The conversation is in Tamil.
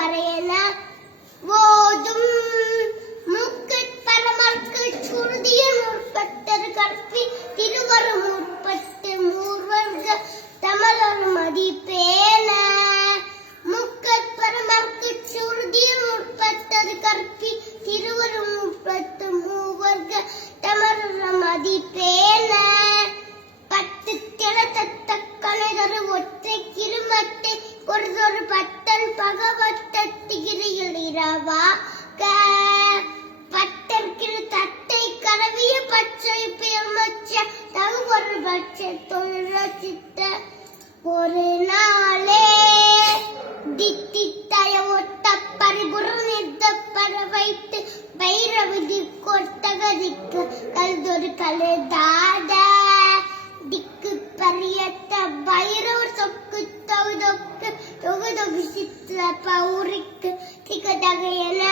வரையலாம். ஓதும் மூக்கு பலமர்க்கு சுருதிய நூற்பட்டர் கற்பி திருவரும் உற்பட்டு மூர்வர்க தமிழர் மதி பேண முக்க பரமர்க்கு சுருதிய நூற்பட்டர் கற்பி திருவரும் உற்பட்டு மூவர்க தமிழர் மதி பிறவாக பட்டிருக்கிற தத்தை கரவிய பச்சை பெருமச்ச தகு ஒரு பச்சை தொழிற்சித்த ஒரு நாளே. தித்தித்தய ஒட்ட நிறுத்த பர வைத்து வைரவிதி கொட்டகதிக்கு கல்தொரு கலை தாத திக்கு பரியத்த பைரவர் சொக்கு தொகுதொக்கு தொகுதொகு சித்த பௌரிக்கு திகதக என